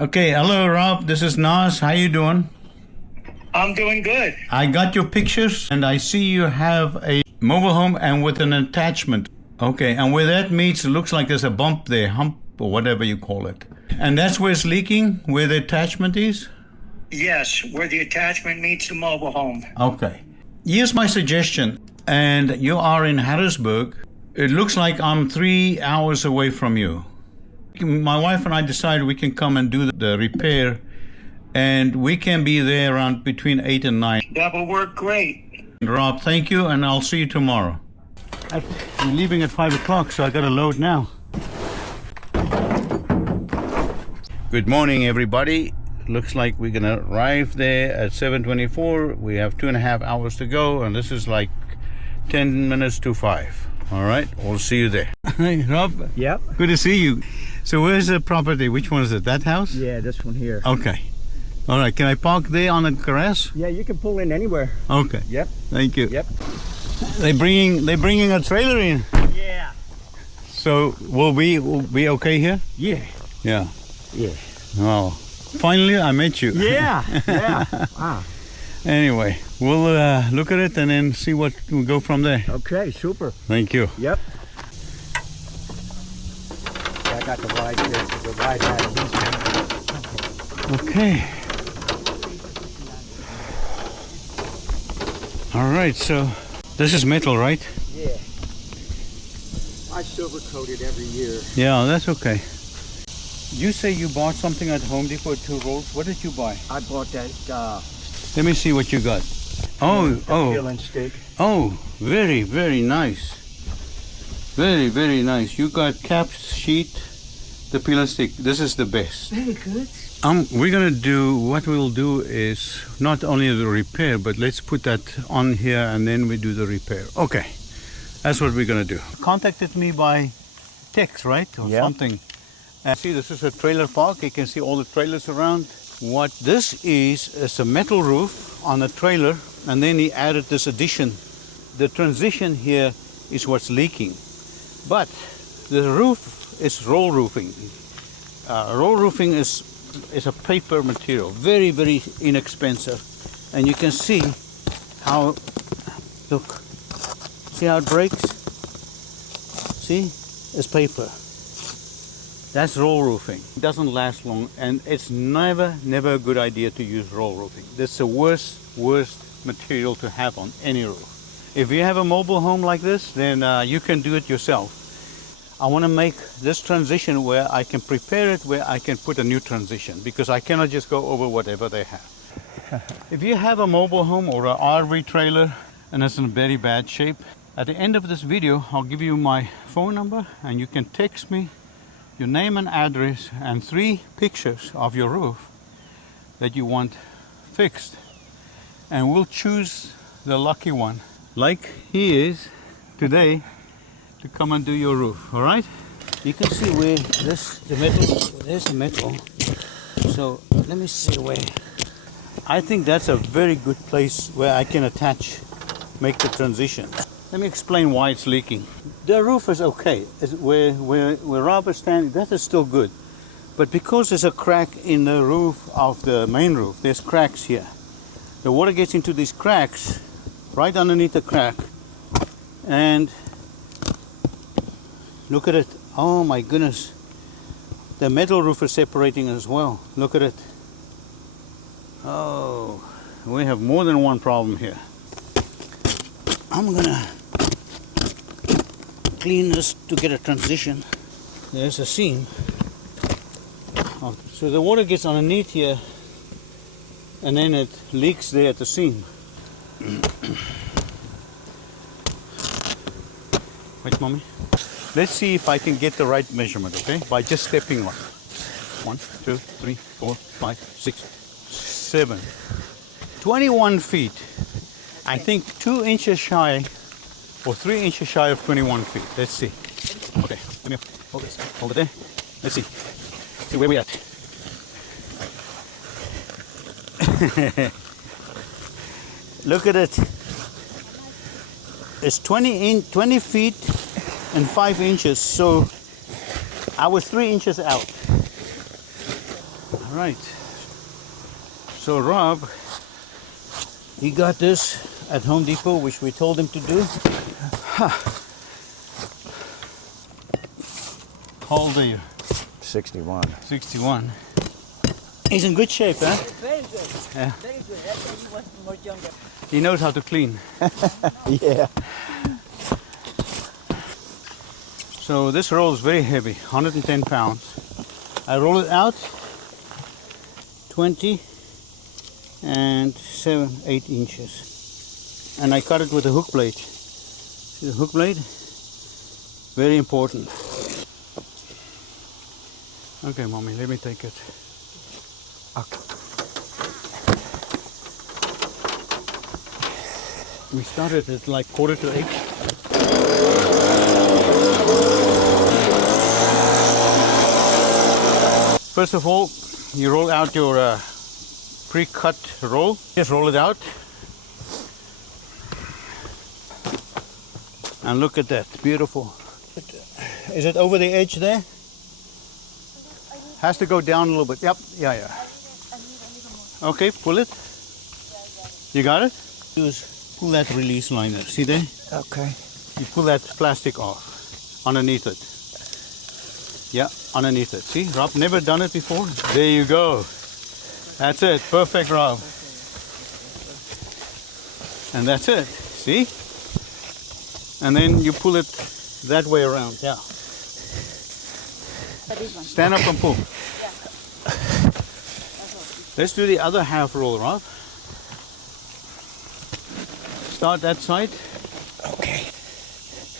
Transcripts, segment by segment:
Okay, hello Rob. This is Nas. How you doing? I'm doing good. I got your pictures and I see you have a mobile home and with an attachment. Okay, and where that meets, it looks like there's a bump there, hump or whatever you call it. And that's where it's leaking, where the attachment is? Yes, where the attachment meets the mobile home. Okay. Here's my suggestion. And you are in Harrisburg. It looks like I'm 3 hours away from you. My wife and I decided we can come and do the repair, and we can be there around between 8 and 9. That will work great. Rob, thank you, and I'll see you tomorrow. I'm leaving at 5 o'clock, so I got to load now. Good morning, everybody. Looks like we're going to arrive there at 7:24. We have 2.5 hours to go, and this is like 10 minutes to 5. All right, we'll see you there. Hey, Rob. Yep. Good to see you. So where's the property? Which one is it? That house? Yeah, this one here. Okay. All right, can I park there on the grass? Yeah, you can pull in anywhere. Okay. Yep. Thank you. Yep. They're bringing a trailer in. Yeah. So will we be okay here? Yeah. Yeah. Yeah. Oh, finally I met you. Yeah. Yeah. Wow. Anyway, we'll look at it and then see what we go from there. Okay, super. Thank you. Yep. I got the ride here. The ride out of these. Okay. All right, so this is metal, right? Yeah. I silver coat it every year. Yeah, that's okay. You say you bought something at Home Depot, 2 rolls. What did you buy? I bought that Let me see what you got. peeling stick. Oh, very, very nice. Very, very nice. You got cap sheet, the peel and stick. This is the best. Very good. We're gonna do, what we'll do is not only the repair, but let's put that on here and then we do the repair. Okay, that's what we're gonna do. Contacted me by text, right? Or Yeah. something. See, this is a trailer park. You can see all the trailers around. What this is a metal roof on a trailer, and then he added this addition. The transition here is what's leaking. But the roof is roll roofing. Roll roofing is a paper material, very, very inexpensive. And you can see how, look, see how it breaks? See, it's paper. That's roll roofing. It doesn't last long, and it's never a good idea to use roll roofing. That's the worst material to have on any roof. If you have a mobile home like this, then you can do it yourself. I want to make this transition where I can prepare it, where I can put a new transition, because I cannot just go over whatever they have. If you have a mobile home or an RV trailer and it's in very bad shape, at the end of this video, I'll give you my phone number and you can text me your name and address and 3 pictures of your roof that you want fixed, and we'll choose the lucky one, like he is today, to come and do your roof. All right, you can see where there's the metal, so let me see where. I think that's a very good place where I can make the transition. Let me explain why it's leaking. The roof is okay. Where Rob is standing, that is still good. But because there's a crack in the roof of the main roof, there's cracks here. The water gets into these cracks, right underneath the crack. And look at it. Oh my goodness. The metal roof is separating as well. Look at it. Oh, we have more than one problem here. I'm gonna clean this to get a transition. There's a seam. So the water gets underneath here and then it leaks there at the seam. Wait, mommy. Let's see if I can get the right measurement, okay? By just stepping on. 1, 2, 3, 4, 5, 6, 7. 21 feet. I think 2 inches shy or 3 inches shy of 21 feet. Let's see. Okay, let me hold this. Hold it there. Let's see. See where we at. Look at it. It's 20 feet and 5 inches. So I was 3 inches out. All right. So Rob, he got this at Home Depot, which we told him to do. How old are you? 61. 61. He's in good shape, huh? Very good. Yeah. Very good. That's why he was more younger. He knows how to clean. Yeah. So this roll is very heavy, 110 pounds. I roll it out 20 and 8 inches. And I cut it with a hook blade. See the hook blade? Very important. Okay, mommy, let me take it. Okay. We started at like 7:45. First of all, you roll out your pre-cut roll. Just roll it out. And look at that, beautiful. Is it over the edge there? Has to go down a little bit. Yep, yeah. Okay, pull it. You got it? Just pull that release liner. See there? Okay. You pull that plastic off underneath it. Yeah, underneath it. See, Rob never done it before. There you go. That's it. Perfect, Rob. And that's it. See? And then you pull it that way around. Yeah. Stand up and pull. Let's do the other half roll, Rob. Start that side. Okay.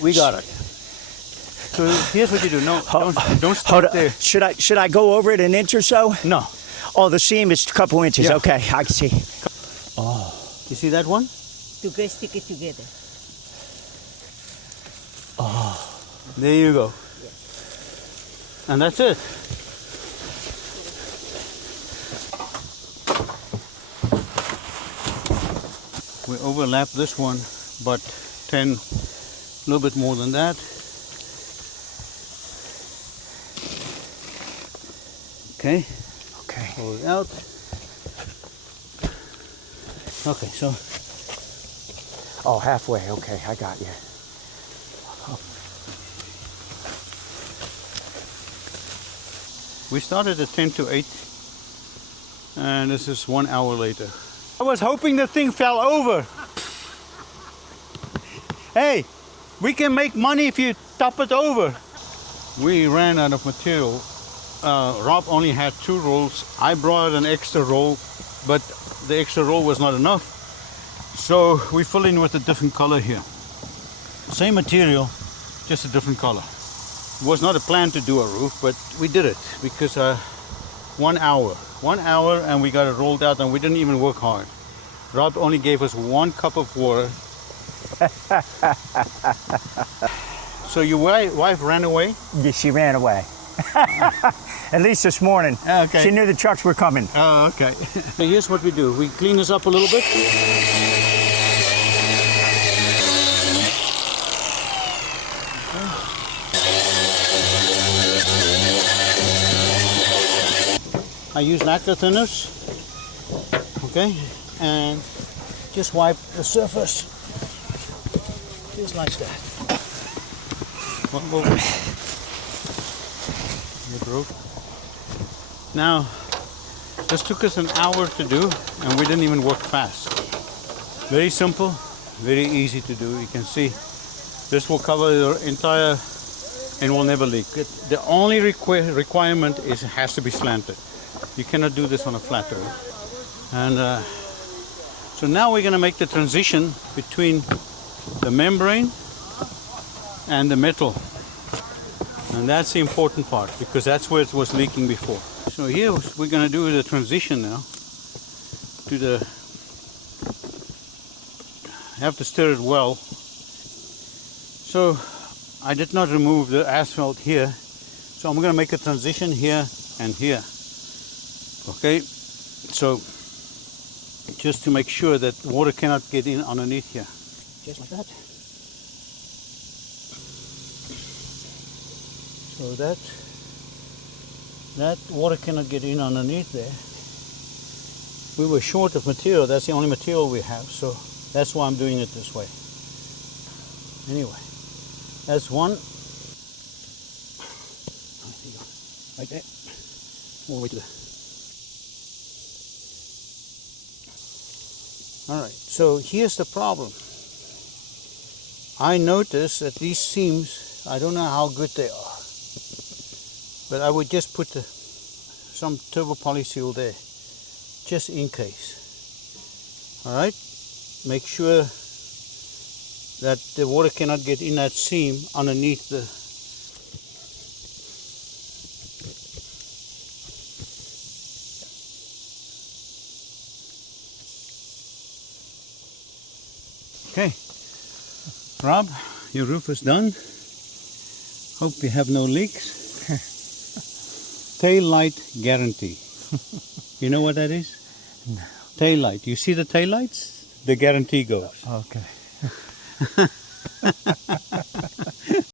We got it. So here's what you do. No, don't Hold start on. there. Should I go over it an inch or so? No. Oh, the seam is a couple inches. Yeah. Okay, I can see. You see that one? To go stick it together. There you go. And that's it. We overlap this one, but 10, a little bit more than that. Okay, Okay. pull it out. Okay, so Oh, halfway. Okay, I got you. we started at 10 to 8, and this is 1 hour later. I was hoping the thing fell over. Hey, we can make money if you top it over. We ran out of material. Rob only had 2 rolls. I brought an extra roll, but the extra roll was not enough. So we fill in with a different color here. Same material, just a different color. It was not a plan to do a roof, but we did it because 1 hour. 1 hour and we got it rolled out, and we didn't even work hard. Rob only gave us 1 cup of water. So your wife ran away? Yeah, she ran away. At least this morning. Okay. She knew the trucks were coming. Oh, okay. So here's what we do. We clean this up a little bit. I use lacquer thinners, okay, and just wipe the surface, just like that. One over. Good rope. Now, this took us an hour to do, and we didn't even work fast. Very simple, very easy to do. You can see this will cover your entire and will never leak. The only requirement is it has to be slanted. You cannot do this on a flat earth. And so now we're going to make the transition between the membrane and the metal. And that's the important part, because that's where it was leaking before. So here we're going to do the transition now to the, you have to stir it well. So I did not remove the asphalt here, so I'm going to make a transition here and here. Okay, so just to make sure that water cannot get in underneath here, just like that. So that That water cannot get in underneath there. We were short of material. That's the only material we have, so that's why I'm doing it this way. Anyway, that's one. Right there. All the way to there. All right, so here's the problem. I noticed that these seams, I don't know how good they are, but I would just put some turbo polyseal there, just in case. All right, make sure that the water cannot get in that seam underneath the Okay, Rob, your roof is done. Hope you have no leaks. Tail light guarantee. You know what that is? No. Tail light. You see the tail lights? The guarantee goes. Okay.